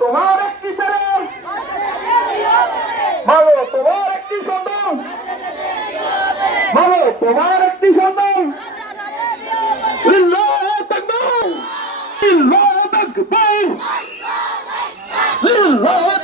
তোমার একটি ছেলে, ভালো তোমার একটি সন্তান, ভালো তোমার একটি সন্তান, লিল্লাহ তাকবীর, লিল্লাহ তাকবীর, লিল্লাহ